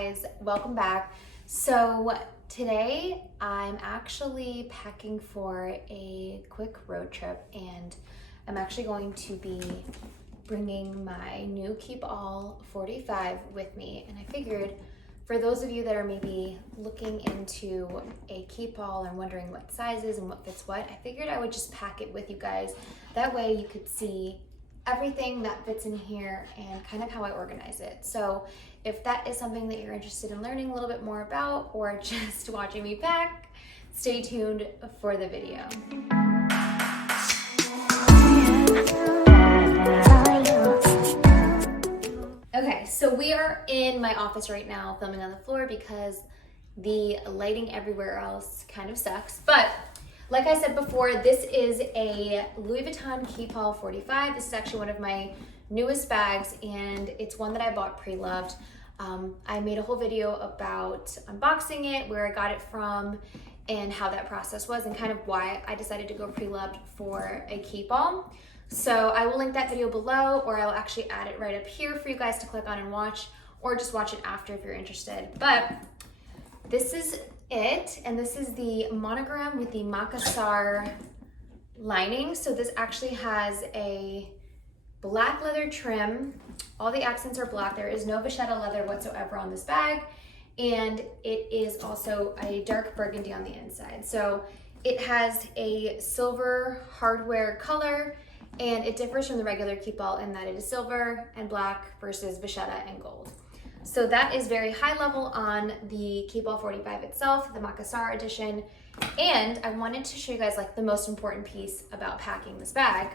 guys, welcome back. So today I'm actually packing for a quick road trip, and I'm actually going to be bringing my new Keepall 45 with me. And I figured for those of you that are maybe looking into a Keepall and wondering what sizes and what fits what, I figured I would just pack it with you guys. That way you could see everything that fits in here and kind of how I organize it. So if that is something that you're interested in learning a little bit more about, or just watching me pack, stay tuned for the video. Okay, so we are in my office right now filming on the floor because the lighting everywhere else kind of sucks. But like I said before, this is a Louis Vuitton Keepall 45. This is actually one of my newest bags, and it's one that I bought pre-loved. I made a whole video about unboxing it, where I got it from, and how that process was, and kind of why I decided to go pre-loved for a Keepall. So I will link that video below, or I will actually add it right up here for you guys to click on and watch, or just watch it after if you're interested. But this is it, and this is the monogram with the macassar lining. So this actually has a black leather trim. All the accents are black. There is no vachetta leather whatsoever on this bag, and it is also a dark burgundy on the inside. So it has a silver hardware color, and it differs from the regular Keepall in that it is silver and black versus vachetta and gold. So that is very high level on the Keepall 45 itself, the Macassar edition. And I wanted to show you guys like the most important piece about packing this bag,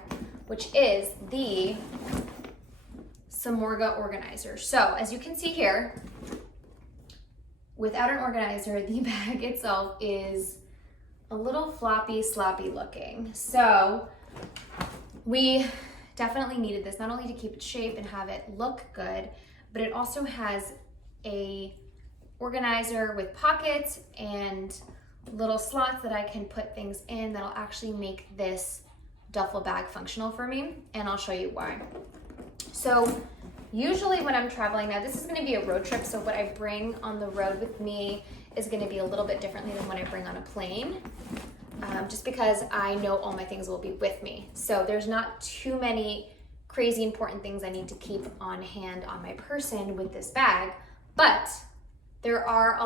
which is the Samorga organizer. So as you can see here, without an organizer, the bag itself is a little floppy, sloppy looking. So we definitely needed this, not only to keep its shape and have it look good, but it also has a organizer with pockets and little slots that I can put things in that'll actually make this duffel bag functional for me, and I'll show you why. So usually when I'm traveling, now this is gonna be a road trip, so what I bring on the road with me is gonna be a little bit differently than what I bring on a plane, just because I know all my things will be with me. So there's not too many crazy important things I need to keep on hand on my person with this bag, but there's a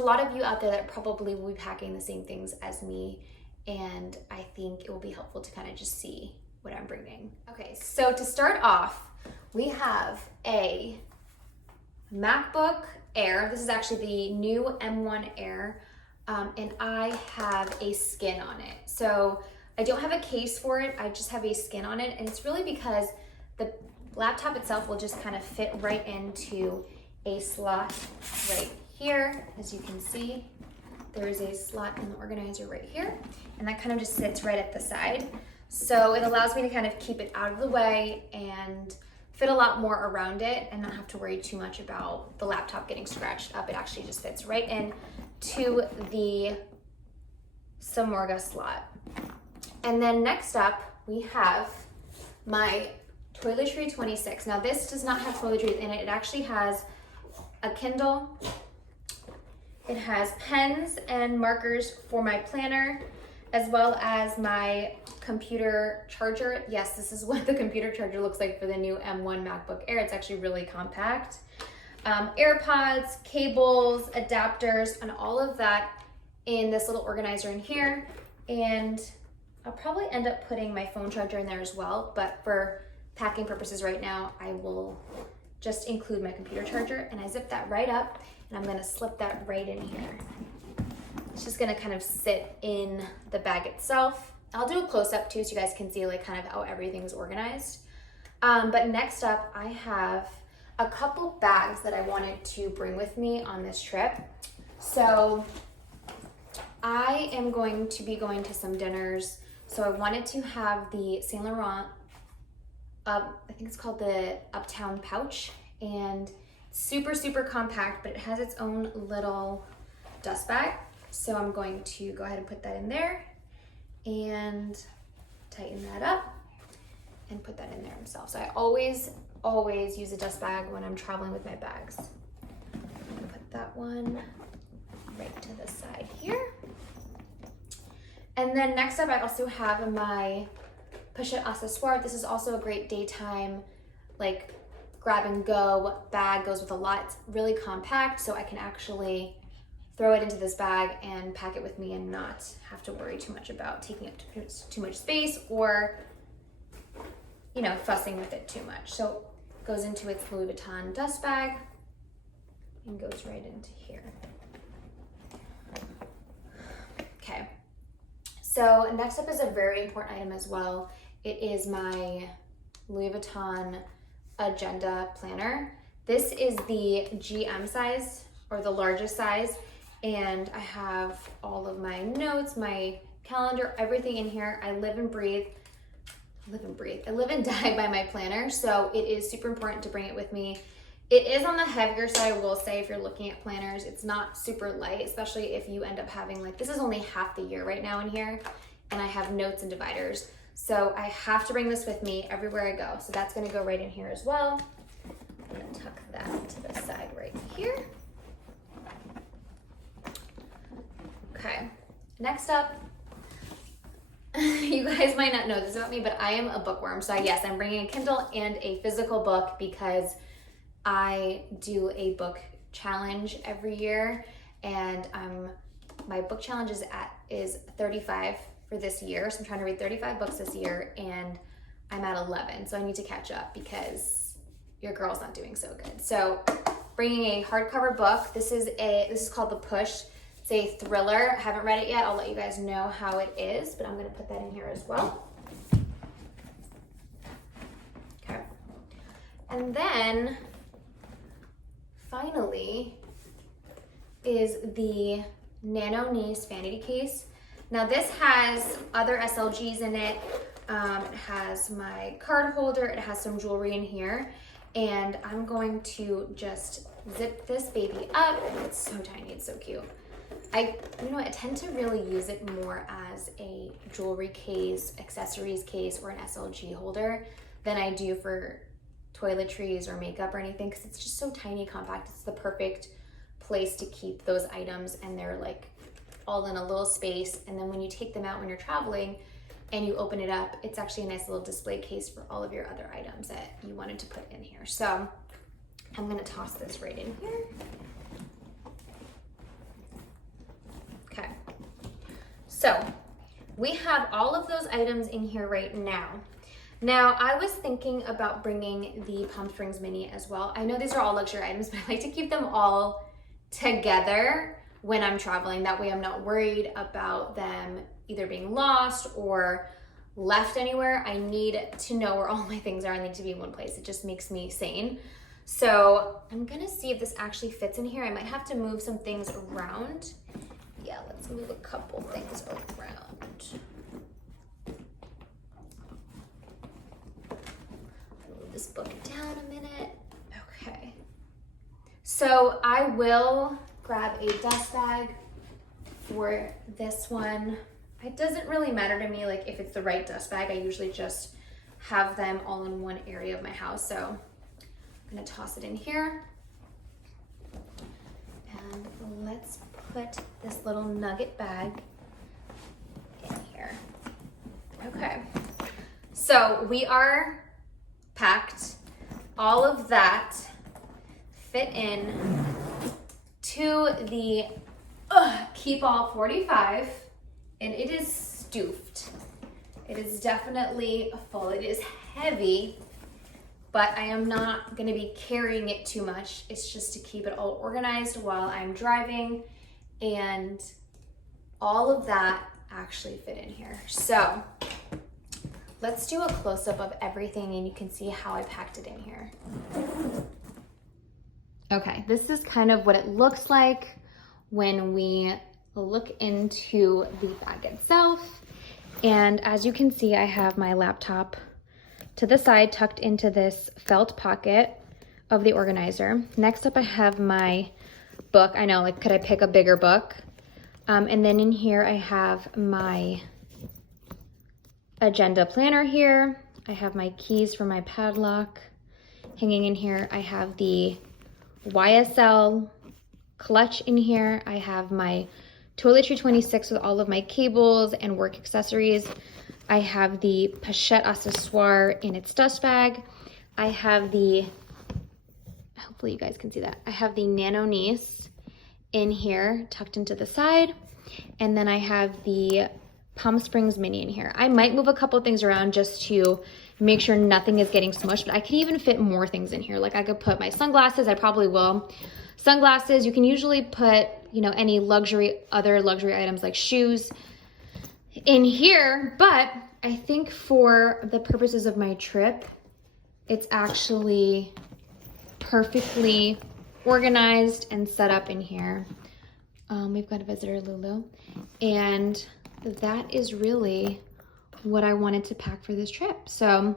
lot of you out there that probably will be packing the same things as me, and I think it will be helpful to kind of just see what I'm bringing. Okay, so to start off, we have a MacBook Air. This is actually the new M1 Air, and I have a skin on it. So I don't have a case for it, I just have a skin on it, and it's really because the laptop itself will just kind of fit right into a slot right here. As you can see, there is a slot in the organizer right here, and that kind of just sits right at the side. So it allows me to kind of keep it out of the way and fit a lot more around it and not have to worry too much about the laptop getting scratched up. It actually just fits right in to the Samorga slot. And then next up, we have my Toiletry 26. Now this does not have toiletries in it. It actually has a Kindle. It has pens and markers for my planner, as well as my computer charger. Yes, this is what the computer charger looks like for the new M1 MacBook Air. It's actually really compact. AirPods, cables, adapters, and all of that in this little organizer in here. And I'll probably end up putting my phone charger in there as well, but for packing purposes right now, I will just include my computer charger, and I zip that right up, and I'm gonna slip that right in here. It's just gonna kind of sit in the bag itself. I'll do a close-up too, so you guys can see like kind of how everything's organized. But next up, I have a couple bags that I wanted to bring with me on this trip. So I am going to be going to some dinners. So I wanted to have the Saint Laurent, I think it's called the Uptown Pouch, and super, super compact, but it has its own little dust bag. So I'm going to go ahead and put that in there and tighten that up and put that in there myself. So I always always use a dust bag when I'm traveling with my bags. Put that one right to the side here. And then next up, I also have my Pochette accessoire. This is also a great daytime, like grab and go bag, goes with a lot. It's really compact, so I can actually throw it into this bag and pack it with me and not have to worry too much about taking up too much space or, you know, fussing with it too much. So it goes into its Louis Vuitton dust bag and goes right into here. Okay, so next up is a very important item as well. It is my Louis Vuitton Agenda planner. This is the GM size, or the largest size, and I have all of my notes, my calendar, everything in here. I live and die by my planner, so it is super important to bring it with me. It is on the heavier side, I will say, if you're looking at planners. It's not super light, especially if you end up having, like, this is only half the year right now in here, and I have notes and dividers. So I have to bring this with me everywhere I go. So that's gonna go right in here as well. I'm gonna tuck that to the side right here. Okay, next up, you guys might not know this about me, but I am a bookworm. So yes, I'm bringing a Kindle and a physical book because I do a book challenge every year, and my book challenge is 35 for this year. So I'm trying to read 35 books this year, and I'm at 11. So I need to catch up because your girl's not doing so good. So bringing a hardcover book. This is called The Push. It's a thriller. I haven't read it yet. I'll let you guys know how it is, but I'm gonna put that in here as well. Okay. And then finally is the Nano Nice vanity case. Now this has other SLGs in it. It has my card holder. It has some jewelry in here. And I'm going to just zip this baby up. It's so tiny, it's so cute. I tend to really use it more as a jewelry case, accessories case, or an SLG holder than I do for toiletries or makeup or anything, because it's just so tiny, compact. It's the perfect place to keep those items, and they're like all in a little space. And then when you take them out when you're traveling and you open it up, it's actually a nice little display case for all of your other items that you wanted to put in here. So I'm gonna toss this right in here. Okay, so we have all of those items in here right now. Now, I was thinking about bringing the Palm Springs Mini as well. I know these are all luxury items, but I like to keep them all together when I'm traveling. That way I'm not worried about them either being lost or left anywhere. I need to know where all my things are. I need to be in one place. It just makes me sane. So I'm gonna see if this actually fits in here. I might have to move some things around. Yeah, let's move a couple things around. Move this book down a minute. Okay. So I will grab a dust bag for this one. It doesn't really matter to me, like, if it's the right dust bag. I usually just have them all in one area of my house. So I'm gonna toss it in here. And let's put this little nugget bag in here. Okay, so we are packed. All of that fit in to the Keepall 45, and it is stuffed. It is definitely full. It is heavy, but I am not gonna be carrying it too much. It's just to keep it all organized while I'm driving, and all of that actually fit in here. So let's do a close-up of everything and you can see how I packed it in here. Okay, this is kind of what it looks like when we look into the bag itself. And as you can see, I have my laptop to the side tucked into this felt pocket of the organizer. Next up, I have my book. I know, like, could I pick a bigger book? And then in here, I have my agenda planner here. I have my keys for my padlock. hanging in here. I have the YSL clutch in here. I have my Toiletry 26 with all of my cables and work accessories. I have the Pochette accessoire in its dust bag. I have the, hopefully you guys can see that, I have the Nano Niece in here tucked into the side. And then I have the Palm Springs Mini in here. I might move a couple things around just to make sure nothing is getting smushed, but I can even fit more things in here. Like I could put my sunglasses, I probably will. Sunglasses, you can usually put, you know, any other luxury items like shoes in here, but I think for the purposes of my trip, it's actually perfectly organized and set up in here. We've got a visitor, Lulu, and that is really what I wanted to pack for this trip. So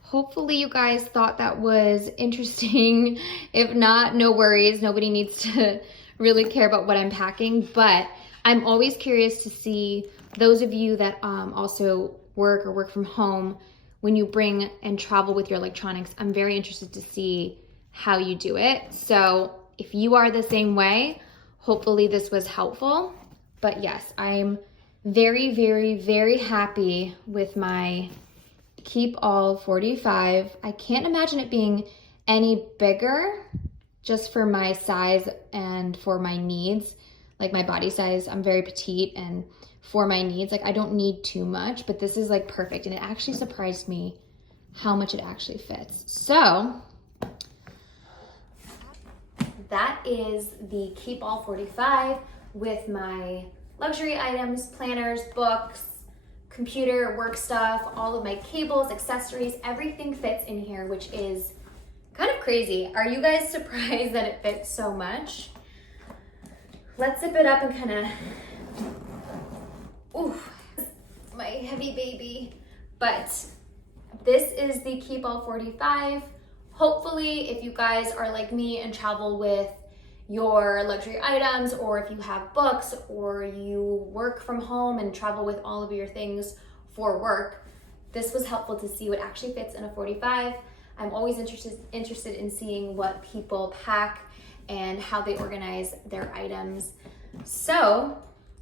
hopefully you guys thought that was interesting. If not, no worries. Nobody needs to really care about what I'm packing, but I'm always curious to see those of you that also work from home, when you bring and travel with your electronics. I'm very interested to see how you do it. So if you are the same way, hopefully this was helpful. But yes, I'm very, very, very happy with my Keepall 45. I can't imagine it being any bigger just for my size and for my needs. Like my body size, I'm very petite, and for my needs, like I don't need too much, but this is like perfect. And it actually surprised me how much it actually fits. So that is the Keepall 45 with my luxury items, planners, books, computer, work stuff, all of my cables, accessories, everything fits in here, which is kind of crazy. Are you guys surprised that it fits so much? Let's zip it up and kind of, ooh, my heavy baby. But this is the Keepall 45. Hopefully, if you guys are like me and travel with your luxury items, or if you have books, or you work from home and travel with all of your things for work, this was helpful to see what actually fits in a 45. I'm always interested in seeing what people pack and how they organize their items. So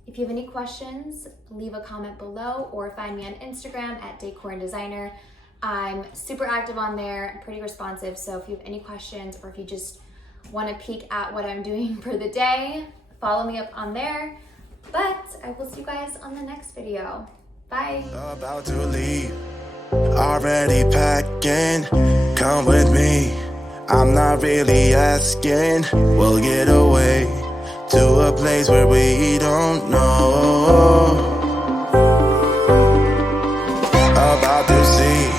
if you have any questions, leave a comment below or find me on Instagram at Decor and Designer. I'm super active on there, I'm pretty responsive. So if you have any questions, or if you just want to peek at what I'm doing for the day, follow me up on there. But I will see you guys on the next video. Bye. About to leave, already packing. Come with me, I'm not really asking. We'll get away to a place where we don't know. About to see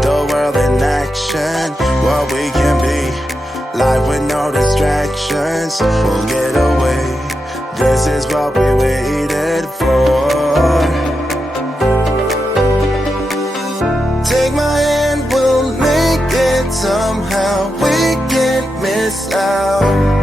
the world in action, what we can be. Life with no distractions, we'll get away. This is what we waited for. Take my hand, we'll make it somehow. We can't miss out.